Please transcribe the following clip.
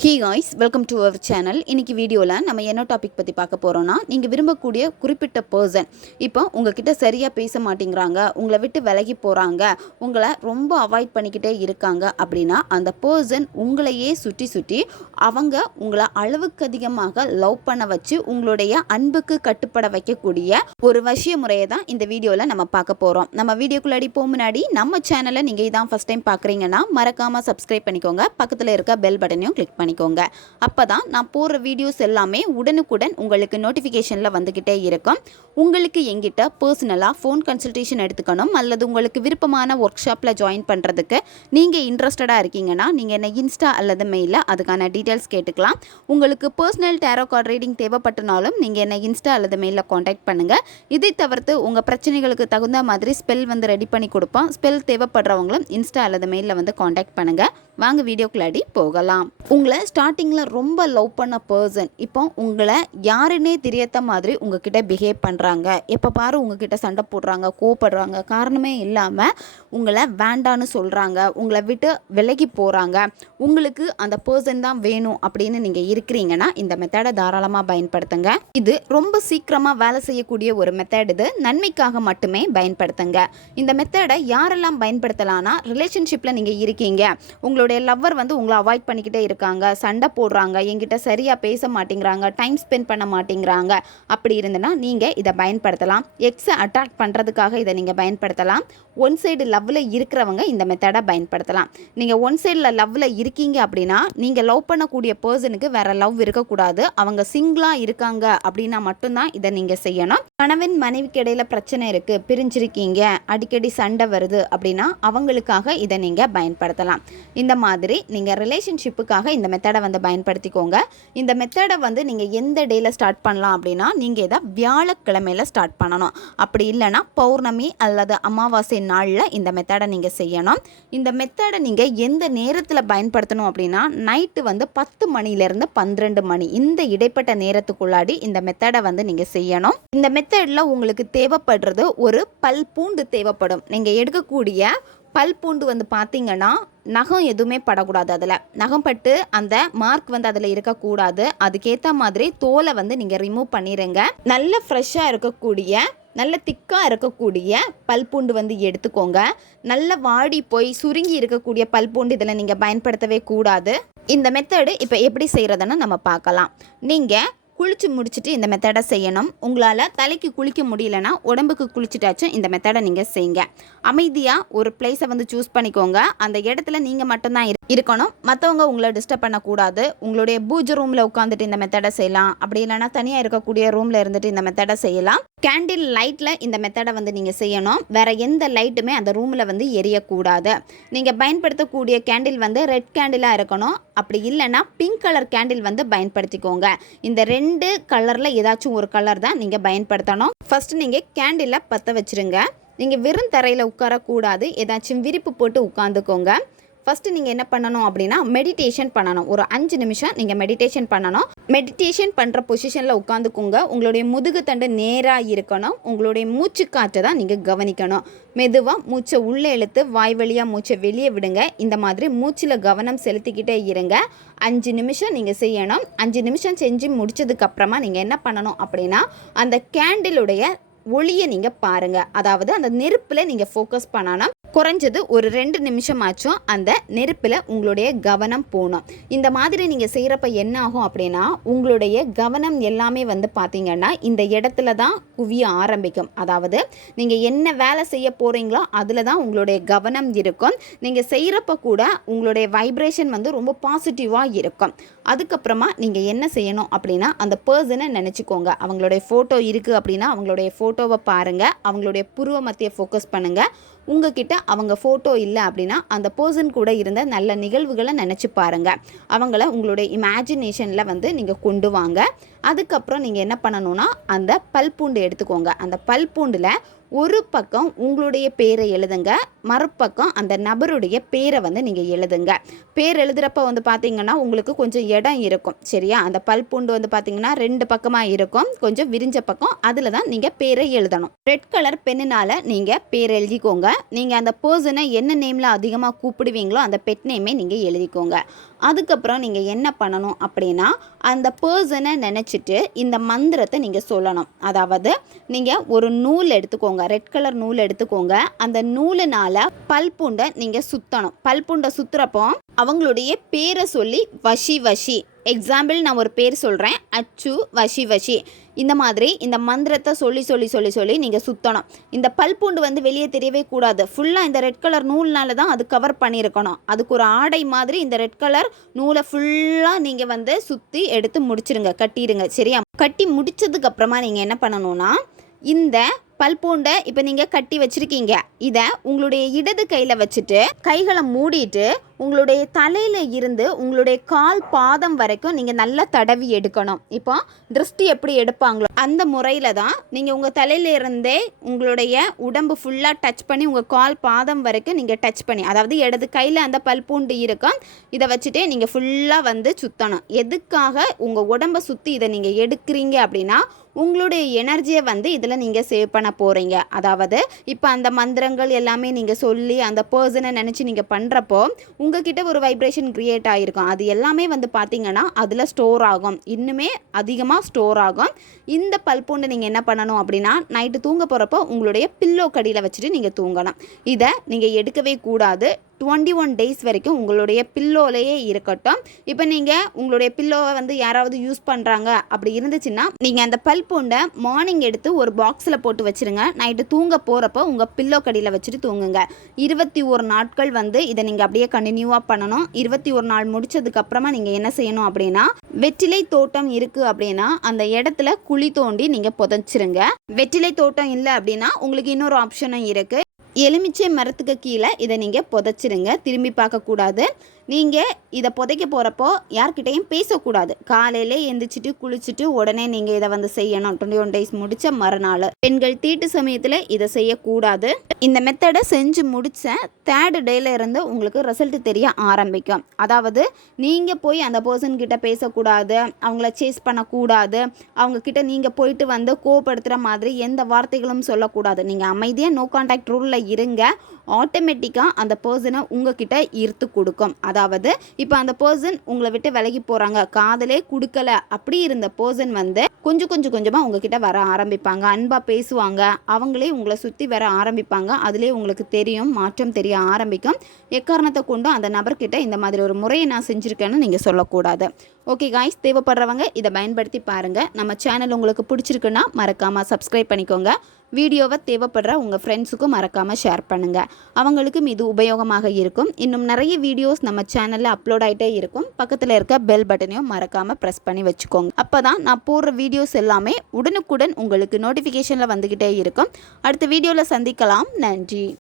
Hi guys welcome to our channel இன்றைக்கி வீடியோவில் நம்ம என்ன டாபிக் பற்றி பார்க்க போகிறோன்னா நீங்கள் விரும்பக்கூடிய குறிப்பிட்ட பர்சன் இப்போ உங்ககிட்ட சரியாக பேச மாட்டேங்கிறாங்க உங்களை விட்டு விலகி போகிறாங்க உங்களை ரொம்ப அவாய்ட் பண்ணிக்கிட்டே இருக்காங்க அப்படின்னா அந்த பர்சன் உங்களையே சுற்றி சுற்றி அவங்க உங்களை அளவுக்கு அதிகமாக லவ் பண்ண வச்சு உங்களுடைய அன்புக்கு கட்டுப்பட வைக்கக்கூடிய ஒரு வசிய முறையை தான் இந்த வீடியோவில் நம்ம பார்க்க போகிறோம் நம்ம வீடியோக்குள்ளாடி போக முன்னாடி நம்ம சேனலை நீங்கள் இதான் ஃபஸ்ட் டைம் பார்க்குறீங்கன்னா மறக்காமல் சப்ஸ்கிரைப் பண்ணிக்கோங்க. பக்கத்தில் இருக்க பெல் பட்டனையும் கிளிக் பண்ணிக்கோங்க. அப்போ தான் நான் போடுற வீடியோஸ் எல்லாமே உடனுக்குடன் உங்களுக்கு நோட்டிஃபிகேஷனில் வந்துக்கிட்டே இருக்கும். உங்களுக்கு எங்கிட்ட பர்சனலாக ஃபோன் கன்சல்டேஷன் எடுத்துக்கணும். அல்லது உங்களுக்கு விருப்பமான ஒர்க் ஷாப்பில் ஜாயின் பண்ணுறதுக்கு நீங்கள் இன்ட்ரெஸ்டடாக இருக்கீங்கன்னா நீங்கள் என்ன இன்ஸ்டா அல்லது மெயிலில் அதுக்கான டீட்டெயில்ஸ் கேட்டுக்கலாம். உங்களுக்கு பர்சனல் டேரோ கார்டு ரீடிங் தேவைப்பட்டனாலும் நீங்கள் என்ன இன்ஸ்டா அல்லது மெயிலில் காண்டாக்ட் பண்ணுங்கள் இதை தவிர்த்து உங்கள் பிரச்சனைகளுக்கு தகுந்த மாதிரி ஸ்பெல் வந்து ரெடி பண்ணி கொடுப்போம். ஸ்பெல் தேவைப்படுறவங்களும் இன்ஸ்டா அல்லது மெயிலில் வந்து காண்டாக்ட் பண்ணுங்கள் வாங்க வீடியோக்குள்ளாடி போகலாம். உங்களை ஸ்டார்டிங்கில் ரொம்ப லவ் பண்ண பர்சன் இப்போ உங்களை யாருன்னே தெரியாத மாதிரி உங்ககிட்ட பிஹேவ் பண்ணுறாங்க எப்போ பாரு உங்ககிட்ட சண்டை போடுறாங்க கோவப்படுறாங்க காரணமே இல்லாமல் உங்களை வேண்டான்னு சொல்கிறாங்க உங்களை விட்டு விலகி போகிறாங்க உங்களுக்கு அந்த பர்சன் தான் வேணும் அப்படின்னு நீங்கள் இருக்கிறீங்கன்னா இந்த மெத்தடை தாராளமாக பயன்படுத்துங்க. இது ரொம்ப சீக்கிரமாக வேலை செய்யக்கூடிய ஒரு மெத்தட் இது. நன்மைக்காக மட்டுமே பயன்படுத்துங்க. இந்த மெத்தடை யாரெல்லாம் பயன்படுத்தலாம்னா ரிலேஷன்ஷிப்பில் நீங்கள் இருக்கீங்க. உங்களோட உங்களுடைய லவ்வர் வந்து உங்களை அவாய்ட் பண்ணிக்கிட்டே இருக்காங்க சண்டை போடுறாங்க என்கிட்ட சரியாக பேச மாட்டேங்கிறாங்க டைம் ஸ்பெண்ட் பண்ண மாட்டேங்கிறாங்க. அப்படி இருந்தனா நீங்கள் இதை பயன்படுத்தலாம். எக்ஸை அட்ராக்ட் பண்ணுறதுக்காக இதை நீங்கள் பயன்படுத்தலாம். ஒன் சைடு லவ்வில் இருக்கிறவங்க இந்த மெத்தடை பயன்படுத்தலாம். நீங்கள் ஒன் சைடில் லவ்வில் இருக்கீங்க அப்படின்னா நீங்கள் லவ் பண்ணக்கூடிய பர்சனுக்கு வேற லவ் இருக்கக்கூடாது. அவங்க சிங்கிளாக இருக்காங்க அப்படின்னா மட்டும்தான் இதை நீங்கள் செய்யணும். கணவன் மனைவிக்கு இடையில பிரச்சனை இருக்குது பிரிஞ்சிருக்கீங்க அடிக்கடி சண்டை வருது அப்படின்னா அவங்களுக்காக இதை நீங்கள் பயன்படுத்தலாம். இந்த இந்த மாதிரி நீங்கள் ரிலேஷன்ஷிப்புக்காக இந்த மெத்தடை வந்து பயன்படுத்திக்கோங்க. இந்த மெத்தடை வந்து நீங்கள் எந்த டேயில் ஸ்டார்ட் பண்ணலாம் அப்படின்னா நீங்கள் இதை வியாழக்கிழமையில் ஸ்டார்ட் பண்ணணும். அப்படி இல்லைன்னா பௌர்ணமி அல்லது அமாவாசை நாளில் இந்த மெத்தடை நீங்கள் செய்யணும். இந்த மெத்தடை நீங்கள் எந்த நேரத்தில் பயன்படுத்தணும் அப்படின்னா நைட்டு வந்து பத்து மணிலேருந்து பன்னிரெண்டு மணி. இந்த இடைப்பட்ட நேரத்துக்குள்ளாடி இந்த மெத்தடை வந்து நீங்கள் செய்யணும். இந்த மெத்தடில் உங்களுக்கு தேவைப்படுறது ஒரு பல் பூண்டு தேவைப்படும். நீங்கள் எடுக்கக்கூடிய பல் பூண்டு வந்து பார்த்திங்கன்னா நகம் எதுவுமே படக்கூடாது அதில். நகம் பட்டு அந்த மார்க் வந்து அதில் இருக்கக்கூடாது. அதுக்கேற்ற மாதிரி தோலை வந்து நீங்கள் ரிமூவ் பண்ணிடுங்க நல்ல ஃப்ரெஷ்ஷாக இருக்கக்கூடிய நல்ல திக்காக இருக்கக்கூடிய பல்பூண்டு வந்து எடுத்துக்கோங்க. நல்ல வாடி போய் சுருங்கி இருக்கக்கூடிய பல்பூண்டு இதில் நீங்கள் பயன்படுத்தவே கூடாது. இந்த மெத்தடு இப்போ எப்படி செய்கிறதுன்னு நம்ம பார்க்கலாம். நீங்கள் குளித்து முடிச்சுட்டு இந்த மெத்தடை செய்யணும். உங்களால் தலைக்கு குளிக்க முடியலன்னா உடம்புக்கு குளிச்சுட்டாச்சும் இந்த மெத்தடை நீங்கள் செய்யுங்க. அமைதியாக ஒரு பிளேஸை வந்து சூஸ் பண்ணிக்கோங்க. அந்த இடத்துல நீங்கள் மட்டும்தான் இருக்கணும். மற்றவங்க உங்களை டிஸ்டர்ப் பண்ணக்கூடாது. உங்களுடைய பூஜை ரூமில் உட்காந்துட்டு இந்த மெத்தடை செய்யலாம். அப்படி இல்லைன்னா தனியாக இருக்கக்கூடிய ரூமில் இருந்துட்டு இந்த மெத்தடை செய்யலாம். கேண்டில் லைட்டில் இந்த மெத்தடை வந்து நீங்கள் செய்யணும். வேறு எந்த லைட்டுமே அந்த ரூமில் வந்து எரியக்கூடாது. நீங்கள் பயன்படுத்தக்கூடிய கேண்டில் வந்து ரெட் கேண்டிலாக இருக்கணும். அப்படி இல்லைன்னா பிங்க் கலர் கேண்டில் வந்து பயன்படுத்திக்கோங்க. இந்த ரெண்டு கலரில் ஏதாச்சும் ஒரு கலர் தான் நீங்கள் பயன்படுத்தணும். ஃபஸ்ட்டு நீங்கள் கேண்டிலை பற்ற வச்சிருங்க. நீங்கள் வெறும் தரையில் உட்காரக்கூடாது. ஏதாச்சும் விரிப்பு போட்டு உட்காந்துக்கோங்க. ஃபஸ்ட்டு நீங்கள் என்ன பண்ணணும் அப்படின்னா மெடிடேஷன் பண்ணணும். ஒரு அஞ்சு நிமிஷம் நீங்கள் மெடிடேஷன் பண்ணணும். மெடிடேஷன் பண்ணுற பொசிஷனில் உட்காந்துக்குங்க. உங்களுடைய முதுகு தண்டு நேராக இருக்கணும். உங்களுடைய மூச்சு காற்றை தான் நீங்கள் கவனிக்கணும். மெதுவாக மூச்சை உள்ளே இழுத்து வாய் வழியாக மூச்சை வெளியே விடுங்க. இந்த மாதிரி மூச்சில் கவனம் செலுத்திக்கிட்டே இருங்க. அஞ்சு நிமிஷம் நீங்கள் செய்யணும். அஞ்சு நிமிஷம் செஞ்சு முடிச்சதுக்கப்புறமா நீங்கள் என்ன பண்ணணும் அப்படின்னா அந்த கேண்டிலுடைய ஒளியை நீங்கள் பாருங்கள் அதாவது அந்த நெருப்பில் நீங்கள் ஃபோக்கஸ் பண்ணணும். குறைஞ்சது ஒரு ரெண்டு நிமிஷமாச்சும் அந்த நெருப்பில் உங்களுடைய கவனம் போகணும். இந்த மாதிரி நீங்கள் செய்கிறப்ப என்ன ஆகும் அப்படின்னா உங்களுடைய கவனம் எல்லாமே வந்து பார்த்தீங்கன்னா இந்த இடத்துல தான் குவிய ஆரம்பிக்கும். அதாவது நீங்கள் என்ன வேலை செய்ய போகிறீங்களோ அதில் தான் உங்களுடைய கவனம் இருக்கும். நீங்கள் செய்கிறப்ப கூட உங்களுடைய வைப்ரேஷன் வந்து ரொம்ப பாசிட்டிவாக இருக்கும். அதுக்கப்புறமா நீங்கள் என்ன செய்யணும் அப்படின்னா அந்த பர்சனை நினச்சிக்கோங்க. அவங்களுடைய ஃபோட்டோ இருக்குது அப்படின்னா அவங்களுடைய ஃபோட்டோவை பாருங்கள் அவங்களுடைய புருவ மத்திய ஃபோக்கஸ் பண்ணுங்கள் உங்ககிட்ட அவங்க ஃபோட்டோ இல்லை அப்படின்னா அந்த பர்சன் கூட இருந்த நல்ல நிகழ்வுகளை நினச்சி பாருங்கள் அவங்கள உங்களுடைய இமேஜினேஷனில் வந்து நீங்கள் கொண்டு வாங்க. அதுக்கப்புறம் நீங்கள் என்ன பண்ணணும்னா அந்த பல்பூண்டு எடுத்துக்கோங்க. அந்த பல்பூண்டில் ஒரு பக்கம் உங்களுடைய பேரை எழுதுங்க. மறுபக்கம் அந்த நபருடைய பேரை வந்து நீங்கள் எழுதுங்க. பேர் எழுதுகிறப்ப வந்து பார்த்தீங்கன்னா உங்களுக்கு கொஞ்சம் இடம் இருக்கும். சரியா? அந்த பல்பூண்டு வந்து பார்த்தீங்கன்னா ரெண்டு பக்கமாக இருக்கும். கொஞ்சம் விரிஞ்ச பக்கம். அதில் தான் நீங்கள் பேரை எழுதணும். ரெட் கலர் பெண்ணினால் நீங்கள் பேர் எழுதிக்கோங்க. நீங்கள் அந்த பர்சனை என்ன நேமில் அதிகமாக கூப்பிடுவீங்களோ அந்த பெட் நேமே நீங்கள் எழுதிக்கோங்க. அதுக்கப்புறம் நீங்கள் என்ன பண்ணணும் அப்படின்னா அந்த பர்சனை வச்சுட்டு இந்த மந்திரத்தை நீங்கள் சொல்லணும். அதாவது நீங்கள் ஒரு நூல் எடுத்துக்கோங்க. ரெட் கலர் நூல் எடுத்துக்கோங்க. அந்த நூலினால் பல்புண்டை நீங்கள் சுற்றணும் பல்புண்டை சுற்றுறப்போ அவங்களுடைய பேரை சொல்லி வஷி வஷி. எக்ஸாம்பிள் நான் ஒரு பேர் சொல்கிறேன் அச்சு வஷி வஷி. இந்த மாதிரி இந்த மந்திரத்தை சொல்லி சொல்லி சொல்லி சொல்லி நீங்கள் சுற்றணும் இந்த பல்பூண்டு வந்து வெளியே தெரியவே கூடாது. ஃபுல்லாக இந்த ரெட் கலர் நூல்னால தான் அது கவர் பண்ணியிருக்கணும். அதுக்கு ஒரு ஆடை மாதிரி இந்த ரெட் கலர் நூலை ஃபுல்லாக நீங்கள் வந்து சுற்றி எடுத்து முடிச்சிருங்க கட்டிடுங்க சரியா? கட்டி முடிச்சதுக்கு அப்புறமா நீங்கள் என்ன பண்ணணும்னா இந்த பல்பூண்டை இப்போ நீங்கள் கட்டி வச்சுருக்கீங்க. இதை உங்களுடைய இடது கையில் வச்சுட்டு கைகளை மூடிட்டு உங்களுடைய தலையில் இருந்து உங்களுடைய கால் பாதம் வரைக்கும் நீங்கள் நல்லா தடவி எடுக்கணும். இப்போ திருஷ்டி எப்படி எடுப்பாங்களோ அந்த முறையில் தான் நீங்கள் உங்கள் தலையில இருந்தே உங்களுடைய உடம்பு ஃபுல்லாக டச் பண்ணி உங்கள் கால் பாதம் வரைக்கும் நீங்கள் டச் பண்ணி அதாவது இடது கையில் அந்த பல்பூண்டு இருக்கும் இதை வச்சுட்டே நீங்கள் ஃபுல்லாக வந்து சுற்றணும் எதுக்காக உங்கள் உடம்பை சுற்றி இதை நீங்கள் எடுக்கிறீங்க அப்படின்னா உங்களுடைய எனர்ஜியை வந்து இதில் நீங்கள் சேவ் பண்ண போகிறீங்க அதாவது இப்போ அந்த மந்திரங்கள் எல்லாமே நீங்கள் சொல்லி அந்த பர்சனை நினச்சி நீங்கள் பண்ணுறப்போ உங்ககிட்ட ஒரு வைப்ரேஷன் க்ரியேட் ஆகிருக்கும் அது எல்லாமே வந்து பார்த்தீங்கன்னா அதில் ஸ்டோர் ஆகும். இன்னுமே அதிகமாக ஸ்டோர் ஆகும். இந்த பல்பூண்டை நீங்கள் என்ன பண்ணணும் அப்படின்னா நைட்டு தூங்க போகிறப்போ உங்களுடைய பில்லோ கடியில் வச்சுட்டு நீங்கள் தூங்கணும். இதை நீங்கள் எடுக்கவே கூடாது. டுவெண்ட்டி ஒன் டேஸ் வரைக்கும் உங்களுடைய பில்லோலையே இருக்கட்டும். இப்போ நீங்கள் உங்களுடைய பில்லோவை வந்து யாராவது யூஸ் பண்ணுறாங்க அப்படி இருந்துச்சுன்னா நீங்கள் அந்த பல் பூண்டை மார்னிங் எடுத்து ஒரு பாக்ஸில் போட்டு வச்சுருங்க. நைட்டு தூங்க போகிறப்போ உங்கள் பில்லோ கடியில் வச்சுட்டு தூங்குங்க. இருபத்தி ஒரு நாட்கள் வந்து இதை நீங்கள் அப்படியே கண்டினியூவாக பண்ணணும். இருபத்தி ஒரு நாள் முடிச்சதுக்கப்புறமா நீங்கள் என்ன செய்யணும் அப்படின்னா வெற்றிலை தோட்டம் இருக்குது அப்படின்னா அந்த இடத்துல குழி தோண்டி நீங்கள் புதைச்சிருங்க. வெற்றிலை தோட்டம் இல்லை அப்படின்னா உங்களுக்கு இன்னொரு ஆப்ஷனும் இருக்குது எலுமிச்சை மரத்துக்கு கீழே இதை நீங்கள் புதைச்சிருங்க. திரும்பி பார்க்கக்கூடாது. நீங்கள் இதை புதைக்க போகிறப்போ யார்கிட்டையும் பேசக்கூடாது. காலையிலே எந்திரிச்சிட்டு குளிச்சுட்டு உடனே நீங்கள் இதை வந்து செய்யணும். டுவெண்ட்டி ஒன் டேஸ் முடித்த மறுநாள். பெண்கள் தீட்டு சமயத்தில் இதை செய்யக்கூடாது. இந்த மெத்தடை செஞ்சு முடித்த தேர்டு டேல இருந்து உங்களுக்கு ரிசல்ட் தெரிய ஆரம்பிக்கும். அதாவது நீங்கள் போய் அந்த பர்சன் கிட்ட பேசக்கூடாது. அவங்கள சேஸ் பண்ணக்கூடாது. அவங்க கிட்ட நீங்கள் போயிட்டு வந்து கோவப்படுத்துகிற மாதிரி எந்த வார்த்தைகளும் சொல்லக்கூடாது. நீங்கள் அமைதியாக நோ கான்டாக்ட் ரூலில் இருங்க. ஆட்டோமேட்டிக்காக அந்த பர்சனை உங்ககிட்ட ஈர்த்து கொடுக்கும். அதாவது இப்போ அந்த பர்சன் உங்களை விட்டு விலகி போகிறாங்க காதலே கொடுக்கல. அப்படி இருந்த பர்சன் வந்து கொஞ்சம் கொஞ்சம் கொஞ்சமாக உங்ககிட்ட வர ஆரம்பிப்பாங்க. அன்பாக பேசுவாங்க. அவங்களே உங்களை சுற்றி வர ஆரம்பிப்பாங்க. அதிலே உங்களுக்கு தெரியும் மாற்றம் தெரிய ஆரம்பிக்கும். எக்காரணத்தை கொண்டும் அந்த நபர்கிட்ட இந்த மாதிரி ஒரு முறையை நான் செஞ்சுருக்கேன்னு நீங்கள் சொல்லக்கூடாது. ஓகே காய்ஸ் தேவைப்படுறவங்க இதை பயன்படுத்தி பாருங்கள் நம்ம சேனல் உங்களுக்கு பிடிச்சிருக்குன்னா மறக்காமல் சப்ஸ்கிரைப் பண்ணிக்கோங்க. வீடியோவை தேவைப்படுற உங்கள் ஃப்ரெண்ட்ஸுக்கும் மறக்காமல் ஷேர் பண்ணுங்கள் அவங்களுக்கும் இது உபயோகமாக இருக்கும். இன்னும் நிறைய வீடியோஸ் நம்ம சேனலில் அப்லோட் ஆகிட்டே இருக்கும். பக்கத்தில் இருக்க பெல் பட்டனையும் மறக்காமல் ப்ரெஸ் பண்ணி வச்சுக்கோங்க. அப்போ தான் நான் போடுற வீடியோஸ் எல்லாமே உடனுக்குடன் உங்களுக்கு நோட்டிஃபிகேஷனில் வந்துக்கிட்டே இருக்கும். அடுத்த வீடியோவில் சந்திக்கலாம். நன்றி.